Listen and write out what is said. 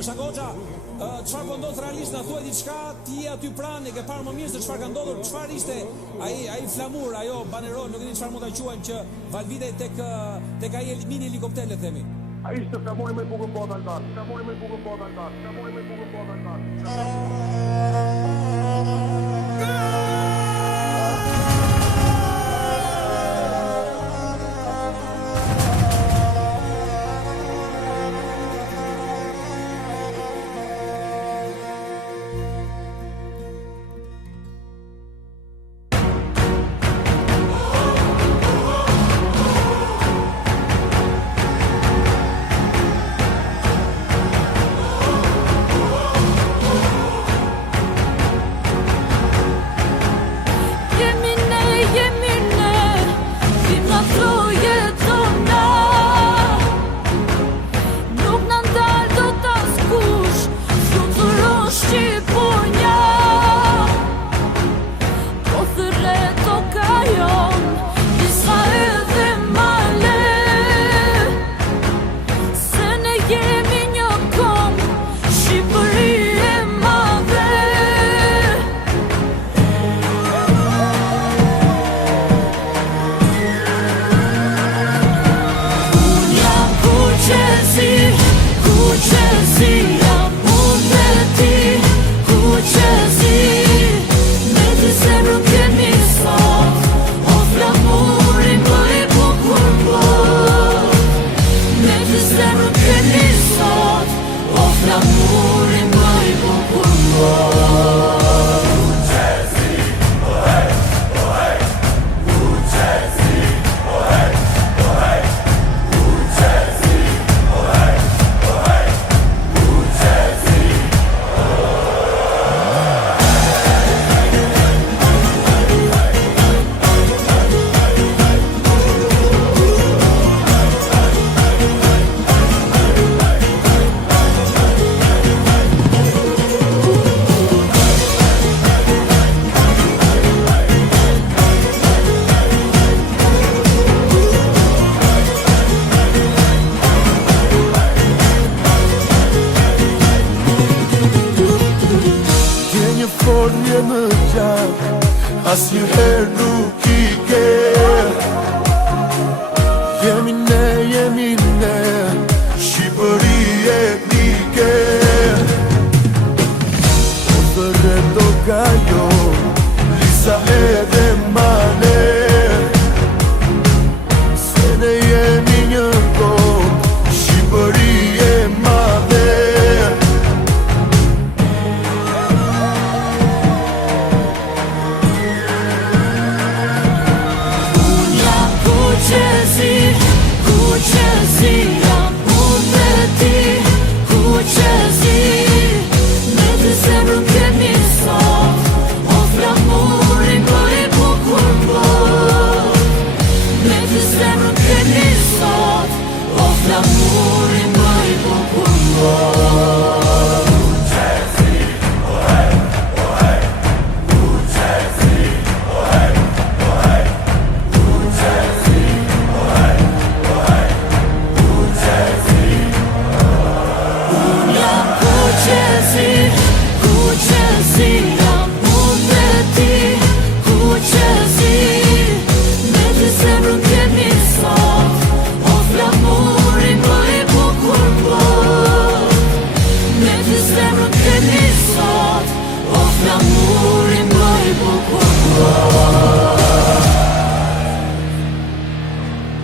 Shakoxa, çfarë po ndodh realisht, na thuaj diçka, ti je aty pranë, e ke parë më mirë se çfarë ka ndodhur, çfarë ishte ai flamur, ajo banero, nuk e di çfarë mund ta quajmë që valvitej tek ai mini helikopter, le të themi. Ai ishte flamuri më i bukur bota altar. Flamuri më i bukur bota altar. Flamuri më i bukur bota altar. As